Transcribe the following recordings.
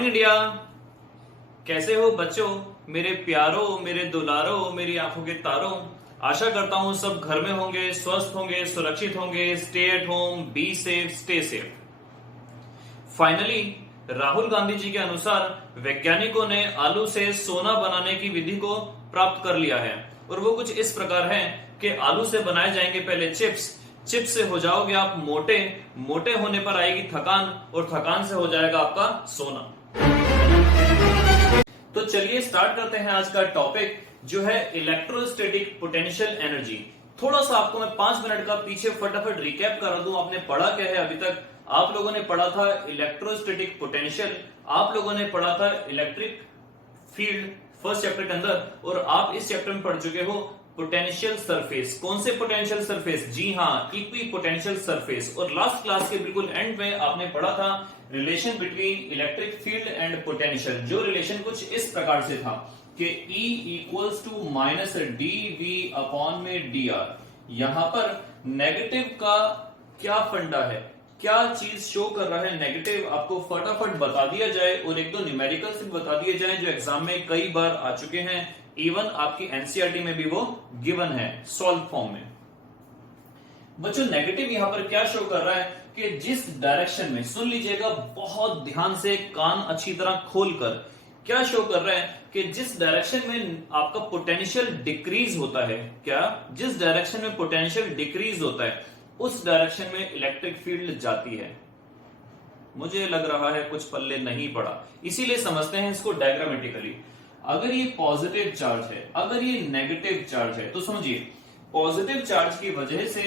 Morning India. कैसे हो बच्चों, मेरे प्यारों, मेरे दुलारों, मेरी आंखों के तारों। आशा करता हूं सब घर में होंगे, स्वस्थ होंगे, सुरक्षित होंगे। Stay at home, be safe, stay safe. Finally Rahul Gandhi ji के अनुसार वैज्ञानिकों ने आलू से सोना बनाने की विधि को प्राप्त कर लिया है और वो कुछ इस प्रकार है कि आलू से बनाए जाएंगे पहले चिप्स, चिप्स से हो जाओगे आप मोटे, मोटे होने पर आएगी थकान और थकान से हो जाएगा आपका सोना। तो चलिए स्टार्ट करते हैं आज का टॉपिक जो है इलेक्ट्रोस्टैटिक पोटेंशियल एनर्जी। थोड़ा सा आपको मैं 5 मिनट का पीछे फटाफट रिकैप करा दूं। आपने पढ़ा क्या है अभी तक? आप लोगों ने पढ़ा था इलेक्ट्रोस्टैटिक पोटेंशियल, आप लोगों ने पढ़ा था इलेक्ट्रिक फील्ड फर्स्ट चैप्टर के अंदर, और आप इस चैप्टर में पढ़ चुके हो पोटेंशियल सरफेस। कौन से पोटेंशियल सरफेस? जी हाँ, इक्वी पोटेंशियल सरफेस। और लास्ट क्लास के बिल्कुल एंड में आपने पढ़ा था relation between electric field and potential, जो रिलेशन कुछ इस प्रकार से था कि E equals to minus D V upon में डी आर। यहां पर नेगेटिव का क्या फंडा है, क्या चीज शो कर रहा है नेगेटिव, आपको फटाफट बता दिया जाए और एक दो न्यूमेरिकल से बता दिए जाए जो एग्जाम में कई बार आ चुके हैं। इवन आपकी एनसीईआरटी में भी वो गिवन है सॉल्व फॉर्म में। बच्चों नेगेटिव यहां पर क्या शो कर रहा है कि जिस डायरेक्शन में, सुन लीजिएगा बहुत ध्यान से, कान अच्छी तरह खोलकर, क्या शो कर रहा है कि जिस डायरेक्शन में आपका पोटेंशियल डिक्रीज होता है, क्या जिस डायरेक्शन में पोटेंशियल डिक्रीज होता है उस डायरेक्शन में इलेक्ट्रिक फील्ड जाती है। मुझे लग रहा है कुछ पल्ले नहीं पड़ा, इसीलिए समझते हैं इसको डायग्रामेटिकली। अगर ये पॉजिटिव चार्ज है, अगर ये नेगेटिव चार्ज है, तो समझिए पॉजिटिव चार्ज की वजह से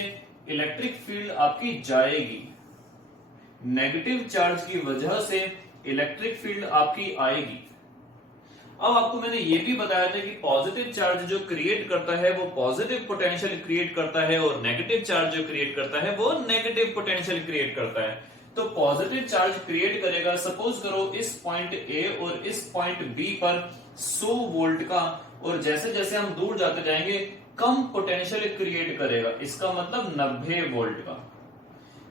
इलेक्ट्रिक फील्ड आपकी जाएगी, नेगेटिव चार्ज की वजह से इलेक्ट्रिक फील्ड आपकी आएगी। अब आपको मैंने ये भी बताया था कि पॉजिटिव चार्ज जो क्रिएट करता है वो पॉजिटिव पोटेंशियल क्रिएट करता है और नेगेटिव चार्ज जो क्रिएट करता है वो नेगेटिव पोटेंशियल क्रिएट करता है। तो पॉजिटिव चार्ज क्रिएट करेगा, सपोज करो इस पॉइंट ए और इस पॉइंट बी पर 100 वोल्ट का, और जैसे जैसे हम दूर जाते जाएंगे कम पोटेंशियल क्रिएट करेगा, इसका मतलब 90 वोल्ट का।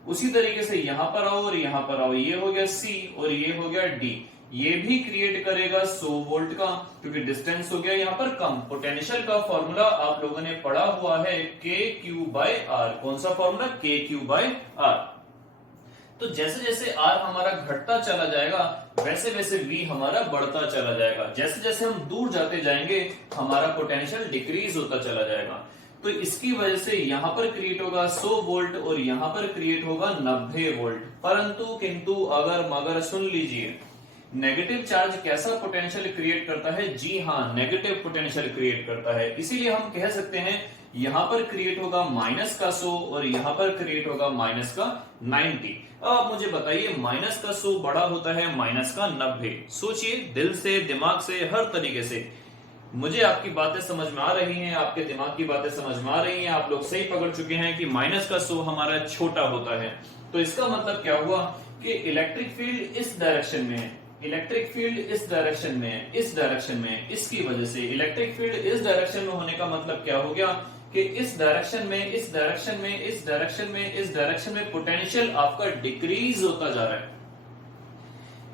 उसी तरीके से यहां पर आओ और यहां पर आओ, ये हो गया सी और ये हो गया डी, ये भी क्रिएट करेगा 100 वोल्ट का, क्योंकि डिस्टेंस हो गया यहां पर कम। पोटेंशियल का फॉर्मूला आप लोगों ने पढ़ा हुआ है KQ/R। कौन सा फॉर्मूला? KQ/R। तो जैसे जैसे R हमारा घटता चला जाएगा वैसे वैसे V हमारा बढ़ता चला जाएगा। जैसे जैसे हम दूर जाते जाएंगे हमारा पोटेंशियल डिक्रीज होता चला जाएगा। तो इसकी वजह से यहां पर क्रिएट होगा 100 वोल्ट और यहां पर क्रिएट होगा 90 वोल्ट। परंतु किंतु अगर मगर, सुन लीजिए, नेगेटिव चार्ज कैसा पोटेंशियल क्रिएट करता है? जी हाँ, नेगेटिव पोटेंशियल क्रिएट करता है। इसीलिए हम कह सकते हैं यहां पर क्रिएट होगा माइनस का 100 और यहां पर क्रिएट होगा माइनस का 90। अब आप मुझे बताइए माइनस का 100 बड़ा होता है माइनस का 90। सोचिए दिल से, दिमाग से, हर तरीके से। मुझे आपकी बातें समझ में आ रही हैं, आपके दिमाग की बातें समझ में आ रही हैं, आप लोग सही पकड़ चुके हैं कि माइनस का 100 हमारा छोटा होता है। तो इसका मतलब क्या हुआ कि इलेक्ट्रिक फील्ड इस डायरेक्शन में है, इलेक्ट्रिक फील्ड इस डायरेक्शन में है, इस डायरेक्शन में है। इसकी वजह से इलेक्ट्रिक फील्ड इस डायरेक्शन में होने का मतलब क्या हो गया कि इस डायरेक्शन में, इस डायरेक्शन में, इस डायरेक्शन में, इस डायरेक्शन में पोटेंशियल आपका डिक्रीज होता जा रहा है।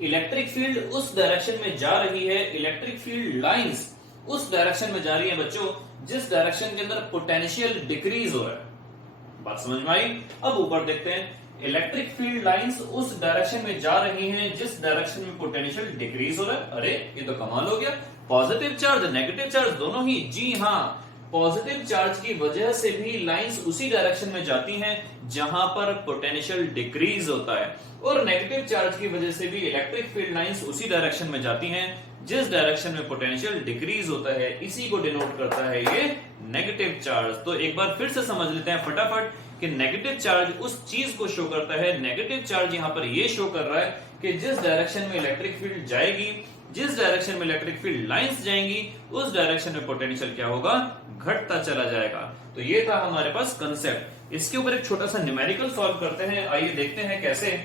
इलेक्ट्रिक फील्ड उस डायरेक्शन में जा रही है, इलेक्ट्रिक फील्ड लाइंस उस डायरेक्शन में जा रही है बच्चों जिस डायरेक्शन के अंदर पोटेंशियल डिक्रीज हो रहा है। बात समझ में आई? अब ऊपर देखते हैं, इलेक्ट्रिक फील्ड लाइंस उस डायरेक्शन में जा रही हैं जिस डायरेक्शन में पोटेंशियल डिक्रीज हो रहा है। अरे ये तो कमाल हो गया, पॉजिटिव चार्ज नेगेटिव चार्ज दोनों ही। जी हाँ, पॉजिटिव चार्ज की वजह से भी लाइंस उसी डायरेक्शन में जाती हैं जहां पर पोटेंशियल डिक्रीज होता है, और नेगेटिव चार्ज की वजह से भी इलेक्ट्रिक फील्ड लाइंस उसी डायरेक्शन में जाती हैं जिस डायरेक्शन में पोटेंशियल डिक्रीज होता है। इसी को डिनोट करता है ये नेगेटिव चार्ज। तो एक बार फिर से समझ लेते हैं फटाफट कि नेगेटिव चार्ज उस चीज को शो करता है, नेगेटिव चार्ज यहां पर ये शो कर रहा है कि जिस डायरेक्शन में इलेक्ट्रिक फील्ड जाएगी, जिस डायरेक्शन में इलेक्ट्रिक फील्ड लाइंस जाएंगी, उस डायरेक्शन में पोटेंशियल क्या होगा? घटता चला जाएगा। तो ये था हमारे पास कंसेप्ट। इसके ऊपर एक छोटा सा न्यूमेरिकल सॉल्व करते हैं, आइए देखते हैं कैसे।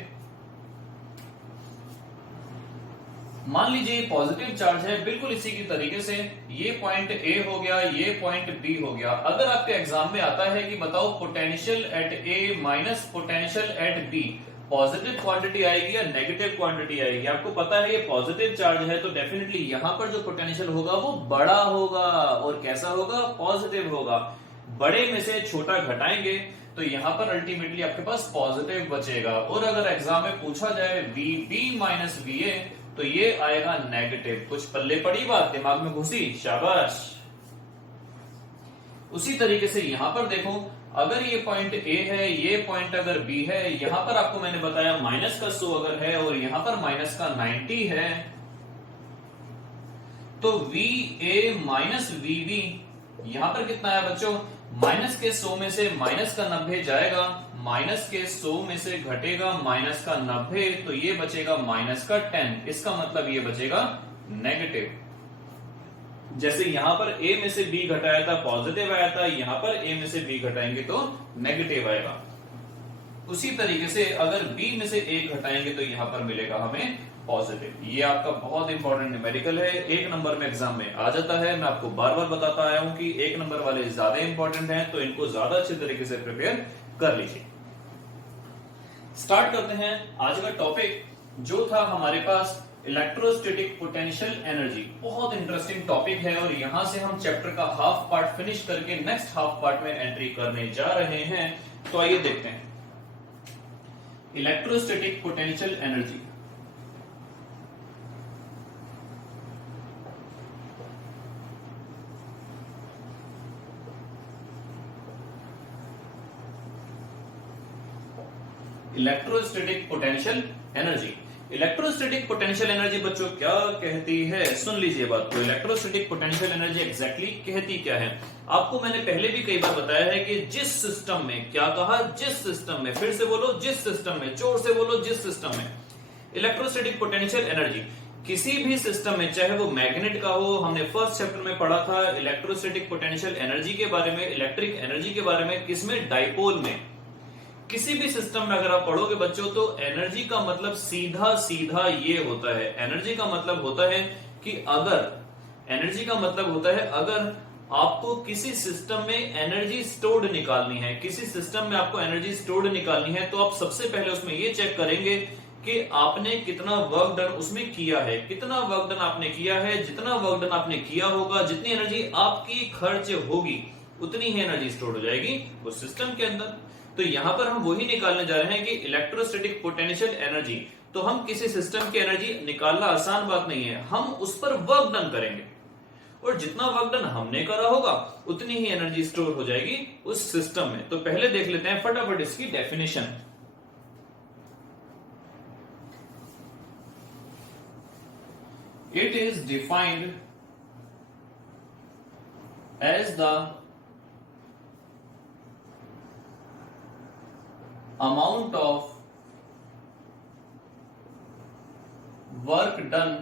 मान लीजिए पॉजिटिव चार्ज है, बिल्कुल इसी की तरीके से ये पॉइंट ए हो गया, ये पॉइंट बी हो गया। अगर आपके एग्जाम में आता है कि बताओ potential at A minus potential at B, positive quantity आएगी या नेगेटिव क्वांटिटी आएगी। आपको पता है ये पॉजिटिव चार्ज है तो डेफिनेटली यहां पर जो पोटेंशियल होगा वो बड़ा होगा। और कैसा होगा? पॉजिटिव होगा। बड़े में से छोटा घटाएंगे तो यहां पर अल्टीमेटली आपके पास पॉजिटिव बचेगा। और अगर एग्जाम में पूछा जाए VB माइनस VA तो ये आएगा नेगेटिव। कुछ पल्ले पड़ी बात, दिमाग में घुसी? शाबाश। उसी तरीके से यहां पर देखो, अगर ये पॉइंट A है, ये पॉइंट अगर B है, यहां पर आपको मैंने बताया माइनस का 100 अगर है और यहां पर माइनस का 90 है, तो VA माइनस VB यहां पर कितना है बच्चों? माइनस के 100 में से माइनस का 90 जाएगा, माइनस के 100 में से घटेगा माइनस का 90, तो ये बचेगा माइनस का 10। इसका मतलब ये बचेगा नेगेटिव। जैसे यहां पर A में से B घटाया था पॉजिटिव आया था, यहां पर A में से B घटाएंगे तो नेगेटिव आएगा। उसी तरीके से अगर B में से A घटाएंगे तो यहां पर मिलेगा हमें पॉजिटिव। ये आपका बहुत इंपॉर्टेंट न्यूमेरिकल है, 1 नंबर में एग्जाम में आ जाता है। मैं आपको बार बार बताता आया हूं कि 1 नंबर वाले ज्यादा इंपॉर्टेंट हैं, तो इनको ज्यादा अच्छे तरीके से प्रिपेयर कर लीजिए। स्टार्ट करते हैं आज का टॉपिक जो था हमारे पास इलेक्ट्रोस्टैटिक पोटेंशियल एनर्जी। बहुत इंटरेस्टिंग टॉपिक है और यहां से हम चैप्टर का हाफ पार्ट फिनिश करके नेक्स्ट हाफ पार्ट में एंट्री करने जा रहे हैं। तो आइए देखते हैं electrostatic potential energy. Electrostatic potential energy. Electrostatic potential energy बच्चों क्या कहती है? सुन लीजिए बात को। इलेक्ट्रोस्टैटिक पोटेंशियल एनर्जी एग्जैक्टली कहती क्या है? आपको मैंने पहले भी कई बार बताया है कि जिस सिस्टम में, क्या कहा? जिस सिस्टम में, फिर से बोलो, जिस सिस्टम में, जोर से बोलो, जिस सिस्टम में इलेक्ट्रोस्टैटिक पोटेंशियल एनर्जी किसी भी सिस्टम में, चाहे वो मैग्नेट का हो, हमने फर्स्ट चैप्टर में पढ़ा था इलेक्ट्रोस्टैटिक पोटेंशियल एनर्जी के बारे में, इलेक्ट्रिक एनर्जी के बारे में, किसमें? डाइपोल में। किसी भी सिस्टम में अगर आप पढ़ोगे बच्चों तो एनर्जी का मतलब सीधा सीधा ये होता है। एनर्जी का मतलब होता है कि अगर आपको किसी सिस्टम में एनर्जी स्टोर्ड निकालनी है, किसी सिस्टम में आपको एनर्जी स्टोर्ड निकालनी है, तो आप सबसे पहले उसमें ये चेक करेंगे कि आपने कितना वर्क डन उसमें किया है। कितना वर्क डन आपने किया है, जितना वर्क डन आपने किया होगा, जितनी एनर्जी आपकी खर्च होगी, उतनी ही एनर्जी स्टोर्ड हो जाएगी उस सिस्टम के अंदर। तो यहां पर हम वही निकालने जा रहे हैं कि इलेक्ट्रोस्टैटिक पोटेंशियल एनर्जी। तो हम किसी सिस्टम की एनर्जी निकालना आसान बात नहीं है, हम उस पर वर्क डन करेंगे और जितना वर्क डन हमने करा होगा उतनी ही एनर्जी स्टोर हो जाएगी उस सिस्टम में। तो पहले देख लेते हैं फटाफट इसकी definition. It is defined as the amount of work done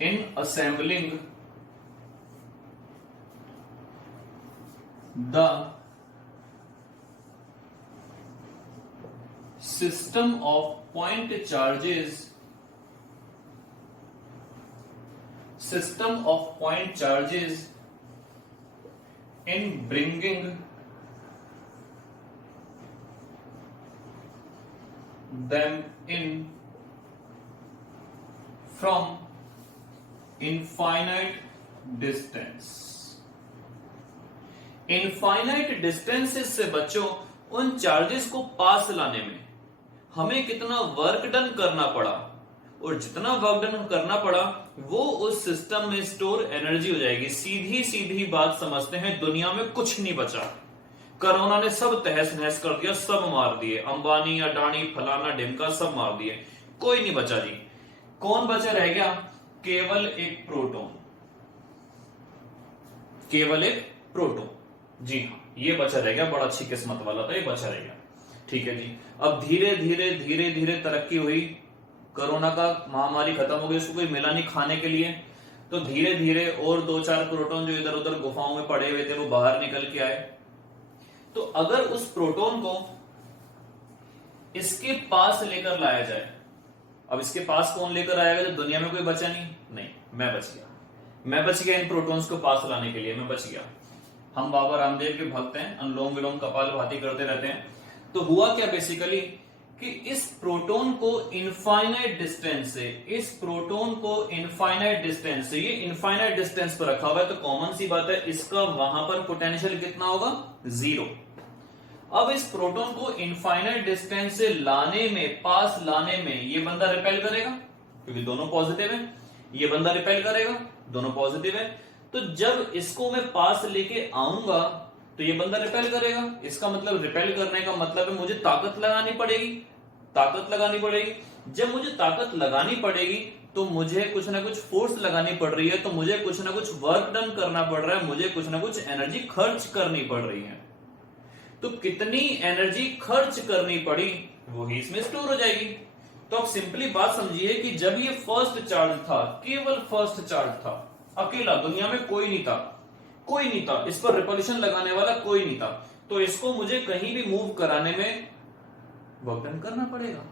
in assembling the system of point charges in bringing them in from infinite distance। Infinite distances से बच्चों उन चार्जेस को पास लाने में हमें कितना वर्क डन करना पड़ा, और जितना वर्क डन करना पड़ा वो उस सिस्टम में स्टोर एनर्जी हो जाएगी। सीधी सीधी बात समझते हैं, दुनिया में कुछ नहीं बचा। कोरोना ने सब तहस नहस कर दिया, सब मार दिए, अंबानी अडानी फलाना ढिमका सब मार दिए, कोई नहीं बचा जी। कौन बचा रह गया? केवल एक प्रोटॉन, केवल एक प्रोटॉन। जी हाँ, ये बचा रह गया, बड़ा अच्छी किस्मत वाला था, ये बचा रह गया। ठीक है जी। अब धीरे धीरे धीरे धीरे तरक्की हुई, कोरोना का महामारी खत्म हो गई, उसको कोई मिला नहीं खाने के लिए, तो धीरे धीरे और 2-4 प्रोटॉन जो इधर उधर गुफाओं में पड़े हुए थे वो बाहर निकल के आए। तो अगर उस प्रोटॉन को इसके पास लेकर लाया जाए, अब इसके पास कौन लेकर आएगा जब दुनिया में कोई बचा नहीं, मैं बच गया इन प्रोटॉन्स को पास लाने के लिए, मैं बच गया। हम बाबा रामदेव के भक्त हैं, अनुलोम विलोम कपाल भाती करते रहते हैं, तो हुआ क्या बेसिकली कि इस प्रोटॉन को इनफाइनाइट डिस्टेंस से, इस प्रोटॉन को इनफाइनाइट डिस्टेंस से, ये इनफाइनाइट डिस्टेंस पर रखा हुआ है, तो कॉमन सी बात है इसका वहां पर पोटेंशियल कितना होगा, 0। अब इस प्रोटॉन को इनफाइनाइट डिस्टेंस से लाने में, पास लाने में, ये बंदा रिपेल करेगा क्योंकि दोनों पॉजिटिव है, ये बंदा रिपेल करेगा, दोनों पॉजिटिव है। तो जब इसको मैं पास लेके आऊंगा तो ये बंदा रिपेल करेगा। इसका मतलब रिपेल करने का मतलब है मुझे ताकत लगानी पड़ेगी, ताकत लगानी पड़ेगी। जब मुझे ताकत लगानी पड़ेगी तो मुझे कुछ ना कुछ फोर्स लगानी पड़ रही है, तो मुझे कुछ ना कुछ वर्क डन करना पड़ रहा है, मुझे कुछ ना कुछ एनर्जी खर्च करनी पड़ रही है। तो कितनी एनर्जी खर्च करनी पड़ी वो ही इसमें स्टोर हो जाएगी। तो आप सिंपली बात समझिए कि जब ये फर्स्ट चार्ज था, केवल फर्स्ट चार्ज था, अकेला, दुनिया में कोई नहीं था, कोई नहीं था, इस पर रिपल्शन लगाने वाला कोई नहीं था, तो इसको मुझे कहीं भी मूव कराने में वर्क डन करना पड़ेगा?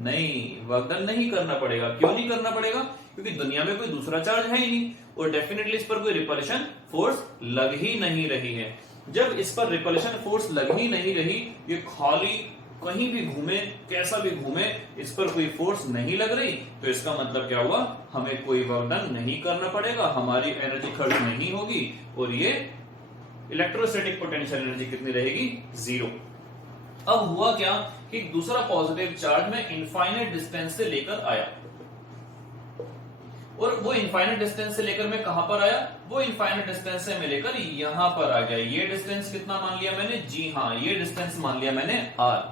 नहीं, वर्क डन नहीं करना पड़ेगा। क्यों नहीं करना पड़ेगा? क्योंकि दुनिया में कोई दूसरा चार्ज है ही नहीं और डेफिनेटली इस पर कोई रिपल्शन फोर्स लग ही नहीं रही है। जब इस पर रिपल्शन फोर्स लग ही नहीं रही, ये खाली कहीं भी घूमे, कैसा भी घूमे, इस पर कोई फोर्स नहीं लग रही, तो इसका मतलब क्या हुआ, हमें कोई वर्क डन नहीं करना पड़ेगा, हमारी एनर्जी खर्च नहीं होगी और ये इलेक्ट्रोस्टैटिक पोटेंशियल एनर्जी कितनी रहेगी, 0। अब हुआ क्या कि दूसरा पॉजिटिव चार्ज में इनफाइनाइट डिस्टेंस से लेकर आया और वो इनफाइनाइट डिस्टेंस से लेकर मैं कहां पर आया, वो इनफाइनाइट डिस्टेंस से मैं लेकर यहां पर आ गया। ये डिस्टेंस कितना मान लिया मैंने, जी हां, ये डिस्टेंस मान लिया मैंने r।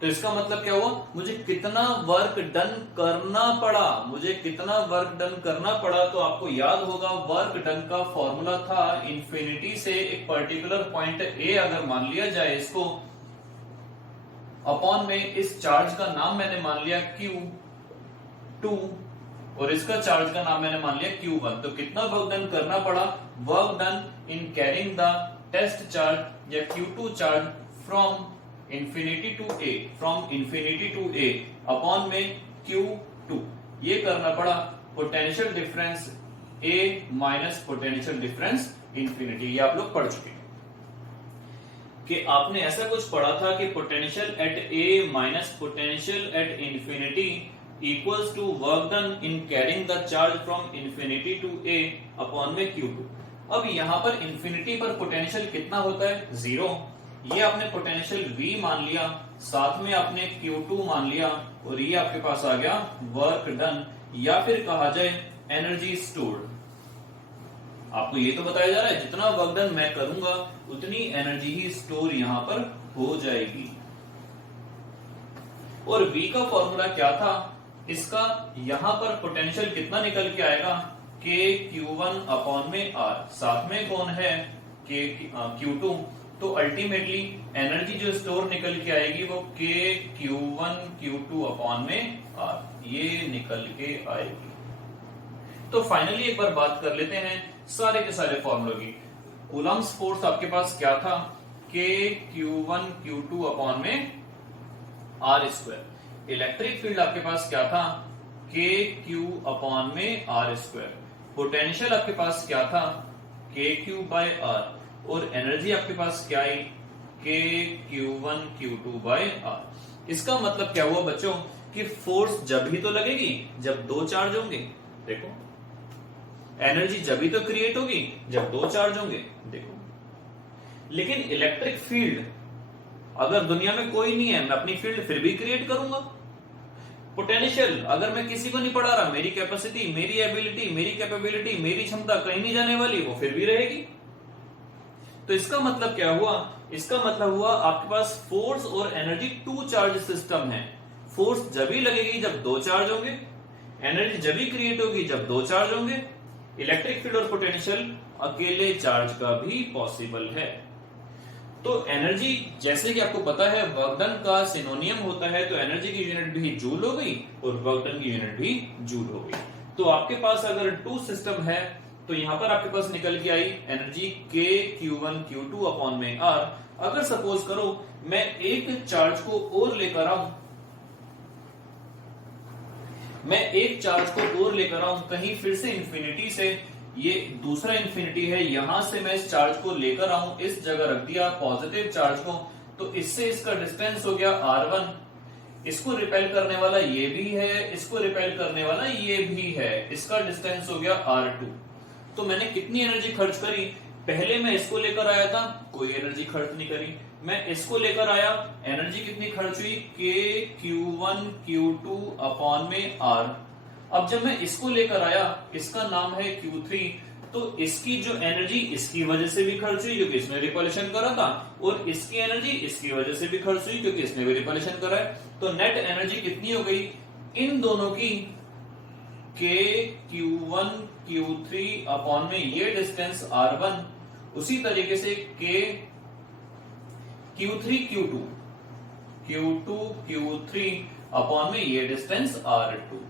तो इसका मतलब क्या हुआ, मुझे कितना वर्क डन करना पड़ा, मुझे कितना वर्क डन करना पड़ा। तो आपको याद होगा वर्क डन का फॉर्मूला था इंफिनिटी से एक पर्टिकुलर पॉइंट ए अगर मान लिया जाए इसको, अपॉन में इस चार्ज का नाम मैंने मान लिया Q2 और इसका चार्ज का नाम मैंने मान लिया Q1। तो कितना वर्क डन करना पड़ा, work done in carrying the test charge या Q2 charge from infinity to A, from infinity to A upon में Q2, ये करना पड़ा potential difference A minus potential difference infinity. ये आप लोग पढ़ चुके हैं कि आपने ऐसा कुछ पढ़ा था कि potential at A minus potential at infinity equals to work done in carrying the charge from infinity to A upon में Q2। अब यहां पर इंफिनिटी पर पोटेंशियल कितना होता है, 0। ये आपने पोटेंशियल V मान लिया, साथ में आपने Q2 मान लिया और ये आपके पास आ गया वर्क डन या फिर कहा जाए एनर्जी स्टोर्ड। आपको ये तो बताया जा रहा है जितना वर्क डन मैं करूंगा उतनी एनर्जी ही स्टोर यहां पर हो जाएगी। और V का फॉर्मूला क्या था इसका, यहां पर पोटेंशियल कितना निकल के आएगा, KQ1 अपॉन में R, साथ में कौन है Q2। तो अल्टीमेटली एनर्जी जो स्टोर निकल के आएगी वो KQ1 Q2 अपॉन में R, ये निकल के आएगी। तो फाइनली एक बार बात कर लेते हैं सारे के सारे फॉर्मूलों की। कूलम्स फोर्स आपके पास क्या था, KQ1 Q2 अपॉन में R स्क्वायर। इलेक्ट्रिक फील्ड आपके पास क्या था, KQ अपॉन में R स्क्वायर। पोटेंशियल आपके पास क्या था, KQ बाय R। और एनर्जी आपके पास क्या आई, KQ1 Q2 बाय R। इसका मतलब क्या हुआ बच्चों कि फोर्स जब ही तो लगेगी जब दो चार्ज होंगे। देखो एनर्जी जब ही तो क्रिएट होगी जब दो चार्ज होंगे। देखो लेकिन इलेक्ट्रिक फील्ड अगर दुनिया में कोई नहीं है, मैं अपनी फील्ड फिर भी क्रिएट करूंगा। पोटेंशियल अगर मैं किसी को नहीं पढ़ा रहा, मेरी कैपेसिटी, मेरी एबिलिटी, मेरी कैपेबिलिटी, मेरी क्षमता कहीं नहीं जाने वाली, वो फिर भी रहेगी। तो इसका मतलब क्या हुआ, इसका मतलब हुआ आपके पास फोर्स और एनर्जी टू चार्ज सिस्टम है। फोर्स जब ही लगेगी जब दो चार्ज होंगे, एनर्जी जब ही क्रिएट होगी जब दो चार्ज होंगे। इलेक्ट्रिक फील्ड और पोटेंशियल अकेले चार्ज का भी पॉसिबल है। तो एनर्जी जैसे कि आपको पता है वर्क डन का सिनोनियम होता है, तो एनर्जी की यूनिट भी जूल हो गई और वर्क डन की यूनिट भी जूल हो गई। तो आपके पास अगर टू सिस्टम है तो यहां पर आपके पास निकल के आई एनर्जी KQ1 Q2 अपॉन में R। अगर सपोज करो मैं एक चार्ज को और लेकर आऊं, मैं एक चार्ज को और लेकर आऊं कहीं फिर से इंफिनिटी से, ये दूसरा इंफिनिटी है, यहां से मैं इस चार्ज को लेकर आऊं, इस जगह रख दिया पॉजिटिव चार्ज को, तो इससे इसका डिस्टेंस हो गया R1, इसको रिपेल करने वाला ये भी है, इसको रिपेल करने वाला ये भी है, इसका डिस्टेंस हो गया R2। तो मैंने कितनी एनर्जी खर्च करी? पहले मैं इसको लेकर आया था, कोई एनर्जी खर्च नहीं करी। मैं इसको लेकर आया, एनर्जी कितनी खर्च हुई? K Q1 Q2 अपॉन में R। अब जब मैं इसको लेकर आया, इसका नाम है Q3, तो इसकी जो एनर्जी इसकी वजह से भी खर्च हुई क्योंकि इसने रिपल्शन करा था, और इसकी एनर्जी इसकी वजह से भी खर्च हुई क्योंकि इसने भी रिपल्शन करा है। तो नेट एनर्जी कितनी हो गई इन दोनों की? K Q1 Q3 अपॉन में ये डिस्टेंस R1, उसी तरीके से K Q3 Q2 Q3 upon में ये डिस्टेंस R2।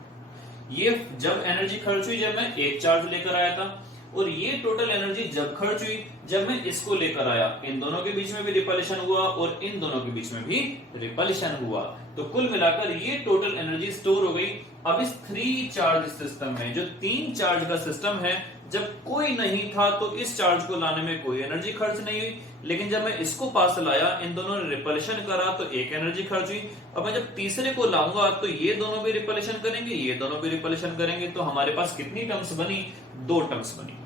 ये जब एनर्जी खर्च हुई जब मैं एक चार्ज लेकर आया था, और ये टोटल एनर्जी जब खर्च हुई जब मैं इसको लेकर आया। इन दोनों के बीच में भी रिपल्शन हुआ और इन दोनों के बीच में भी रिपल्शन हुआ। तो कुल मिलाकर ये टोटल एनर्जी स्टोर हो गई। अब इस 3 चार्ज सिस्टम में, जो 3 चार्ज का सिस्टम है, जब कोई नहीं था तो इस चार्ज को लाने में कोई एनर्जी खर्च नहीं हुई, लेकिन जब मैं इसको पास लाया, इन दोनों ने रिपल्शन करा तो एक एनर्जी खर्च हुई। अब मैं जब तीसरे को लाऊंगा तो ये दोनों भी रिपल्शन करेंगे, ये दोनों भी रिपल्शन करेंगे, तो हमारे पास कितनी टर्म्स बनी? 2 टर्म्स बनी।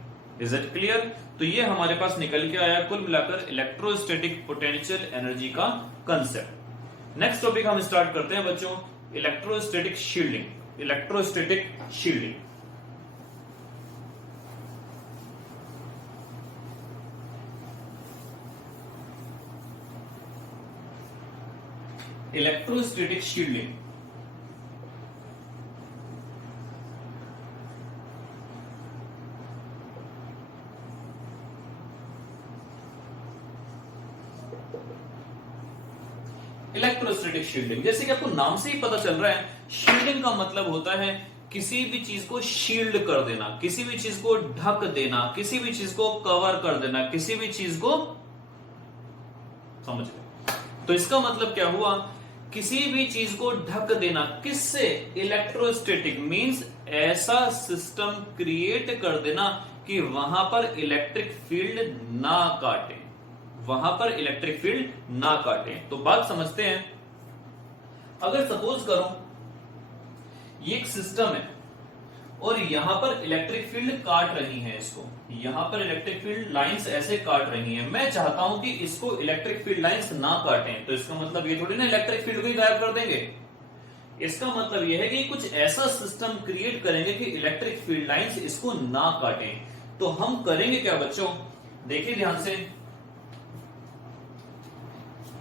Is it clear? तो ये हमारे पास निकल के आया कुल मिलाकर इलेक्ट्रोस्टैटिक पोटेंशियल एनर्जी का कंसेप्ट। नेक्स्ट टॉपिक हम स्टार्ट करते हैं बच्चों, electrostatic shielding. Electrostatic shielding, electrostatic shielding. Electrostatic shielding, जैसे कि आपको नाम से ही पता चल रहा है, शील्डिंग का मतलब होता है किसी भी चीज को शील्ड कर देना, किसी भी चीज को ढक देना, किसी भी चीज को कवर कर देना, किसी भी चीज को, समझ गए? तो इसका मतलब क्या हुआ? किसी भी चीज को ढक देना, किससे? इलेक्ट्रोस्टैटिक मींस ऐसा सिस्टम क्रिएट कर देना कि वहां पर इलेक्ट्रिक फील्ड ना काटे, वहां पर इलेक्ट्रिक फील्ड ना काटे। तो बात समझते हैं। अगर सपोज करो ये एक सिस्टम है और यहां पर इलेक्ट्रिक फील्ड काट रही है, इसको यहां पर इलेक्ट्रिक फील्ड लाइंस ऐसे काट रही हैं, मैं चाहता हूं कि इसको इलेक्ट्रिक फील्ड लाइंस ना काटें, तो इसका मतलब ये थोड़ी ना इलेक्ट्रिक फील्ड को ही गायब कर देंगे। इसका मतलब यह है कि कुछ ऐसा सिस्टम क्रिएट करेंगे कि इलेक्ट्रिक फील्ड लाइंस इसको ना काटें। तो हम करेंगे क्या बच्चों? देखिए ध्यान से,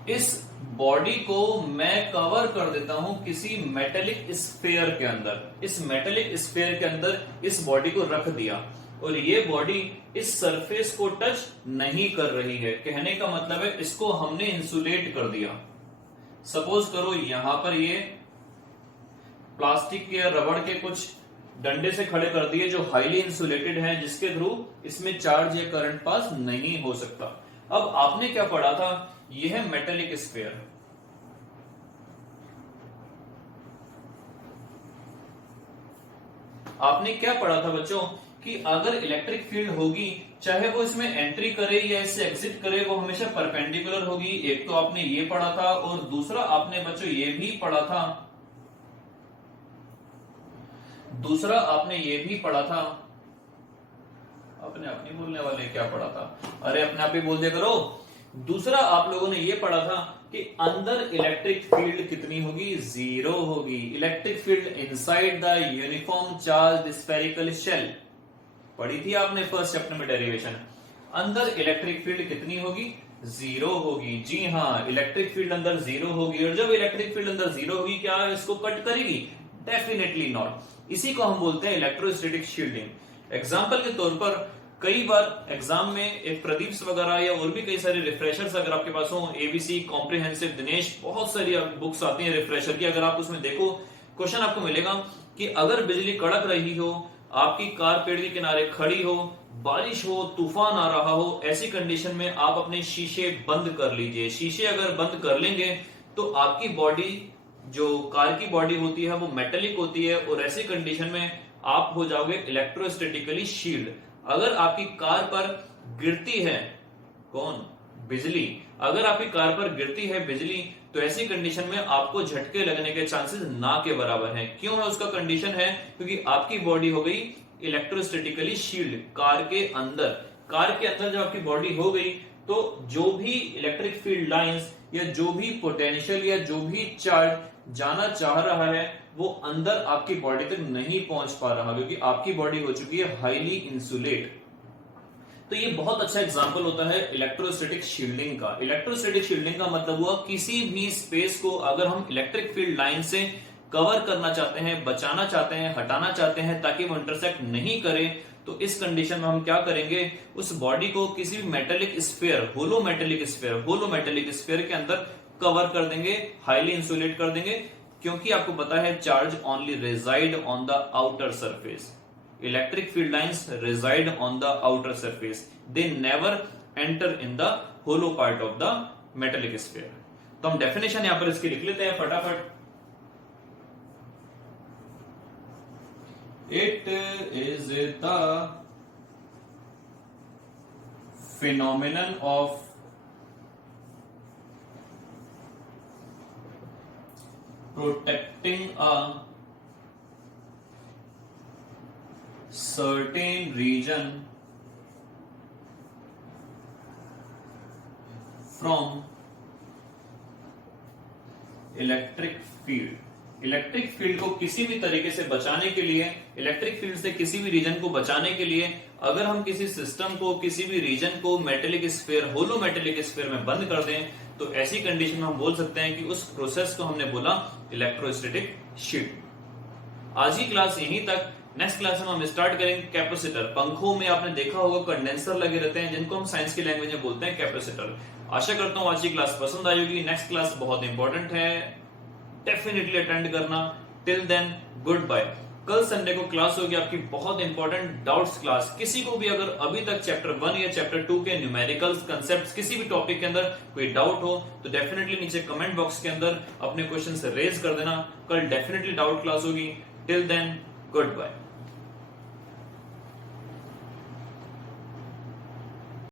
इस बॉडी को मैं कवर कर देता हूं किसी मेटेलिक स्फीयर के अंदर। इस मेटेलिक स्फीयर के अंदर इस बॉडी को रख दिया और ये बॉडी इस सरफेस को टच नहीं कर रही है। कहने का मतलब है इसको हमने इंसुलेट कर दिया। सपोज करो यहां पर ये प्लास्टिक के या रबड़ के कुछ डंडे से खड़े कर दिए जो हाईली इंसुलेटेड हैं, जिसके थ्रू इसमें चार्ज या करंट पास नहीं हो सकता। अब आपने क्या पढ़ा था? यह है मेटेलिक स्फीयर। आपने क्या पढ़ा था बच्चों कि अगर इलेक्ट्रिक फील्ड होगी, चाहे वो इसमें एंट्री करे या इससे एग्जिट करे, वो हमेशा परपेंडिकुलर होगी। एक तो आपने ये पढ़ा था और दूसरा आपने बच्चों ये भी पढ़ा था, अपने आप नहीं बोलने वाले, क्या पढ़ा था? अरे अपने आप ही बोल दिया करो। दूसरा आप लोगों ने ये पढ़ा था कि अंदर इलेक्ट्रिक फील्ड कितनी होगी? 0 होगी। Electric field inside the uniform charge spherical shell, पढ़ी थी आपने फर्स्ट चैप्टर में डेरिवेशन। अंदर इलेक्ट्रिक फील्ड कितनी होगी? 0 होगी। जी हाँ, इलेक्ट्रिक फील्ड अंदर 0 होगी। और जब इलेक्ट्रिक फील्ड अंदर 0 होगी, क्या इसको कट करेगी? Definitely not. इसी को हम बोलते हैं इलेक्ट्रोस्टैटिक शील्डिंग। एग्जाम्पल के तौर पर कई बार एग्जाम में एक प्रदीप्स वगैरह या और भी कई सारे रिफ्रेशर्स अगर आपके पास हो, एबीसी, कॉम्प्रिहेंसिव, दिनेश, बहुत सारी बुक्स आती हैं रिफ्रेशर की, अगर आप उसमें देखो क्वेश्चन आपको मिलेगा कि अगर बिजली कड़क रही हो, आपकी कार पेड़ के किनारे खड़ी हो, बारिश हो, तूफान आ रहा हो, ऐसी कंडीशन में आप अपने शीशे बंद कर लीजिए। शीशे अगर बंद कर लेंगे तो आपकी बॉडी, जो कार की बॉडी होती है, वो मेटेलिक होती है और ऐसी कंडीशन में आप हो जाओगे इलेक्ट्रोस्टैटिकली शील्ड। अगर आपकी कार पर गिरती है, कौन? बिजली अगर आपकी कार पर गिरती है बिजली, तो ऐसी कंडीशन में आपको झटके लगने के चांसेस ना के बराबर हैं। क्यों है उसका कंडीशन है? क्योंकि आपकी बॉडी हो गई इलेक्ट्रोस्टैटिकली शील्ड कार के अंदर। कार के अंदर जब आपकी बॉडी हो गई, तो जो भी इलेक्ट्रिक फील्ड लाइंस या जो भी पोटेंशियल या जो भी चार्ज जाना चाह रहा है, वो अंदर आपकी बॉडी तक नहीं पहुंच पा रहा, क्योंकि आपकी बॉडी हो चुकी है हाईली इंसुलेट। तो ये बहुत अच्छा एग्जांपल होता है इलेक्ट्रोस्टैटिक शील्डिंग का। इलेक्ट्रोस्टैटिक शील्डिंग का मतलब हुआ किसी भी स्पेस को अगर हम इलेक्ट्रिक फील्ड लाइन से कवर करना चाहते हैं, बचाना चाहते हैं, हटाना चाहते हैं ताकि वो इंटरसेक्ट नहीं करे, तो इस कंडीशन में हम क्या करेंगे, उस बॉडी को किसी भी मेटेलिक स्फीयर, होलो मेटेलिक स्फीयर के अंदर कवर कर देंगे, हाईली इंसुलेट कर देंगे। क्योंकि आपको पता है charge only reside on the outer surface, electric field lines reside on the outer surface, they never enter in the hollow part of the metallic sphere। तो हम डेफिनेशन यहां पर इसकी लिख लेते हैं फटाफट। It is the phenomenon of protecting a certain region from electric field. Electric field को किसी भी तरीके से बचाने के लिए, इलेक्ट्रिक फील्ड से किसी भी रीजन को बचाने के लिए, अगर हम किसी सिस्टम को, किसी भी रीजन को मेटेलिक स्फीयर, होलो मेटेलिक स्फीयर में बंद कर दें, तो ऐसी कंडीशन में हम बोल सकते हैं कि उस प्रोसेस को हमने बोला इलेक्ट्रोस्टैटिक शील्ड। आज की क्लास यहीं तक। नेक्स्ट क्लास में हम स्टार्ट करेंगे कैपेसिटर। पंखों में आपने देखा होगा कंडेंसर लगे रहते हैं, जिनको हम साइंस की लैंग्वेज में बोलते हैं कैपेसिटर। आशा करता हूं आज की क्लास पसंद आई होगी। नेक्स्ट क्लास बहुत इंपॉर्टेंट है, डेफिनेटली अटेंड करना। Till then goodbye. कल संडे को क्लास होगी आपकी बहुत इंपॉर्टेंट डाउट्स क्लास। किसी को भी अगर अभी तक चैप्टर 1 या चैप्टर 2 के न्यूमेरिकल्स, कंसेप्ट्स, किसी भी टॉपिक के अंदर कोई डाउट हो, तो डेफिनेटली नीचे कमेंट बॉक्स के अंदर अपने क्वेश्चन रेज कर देना। कल डेफिनेटली डाउट क्लास होगी। Till then good bye.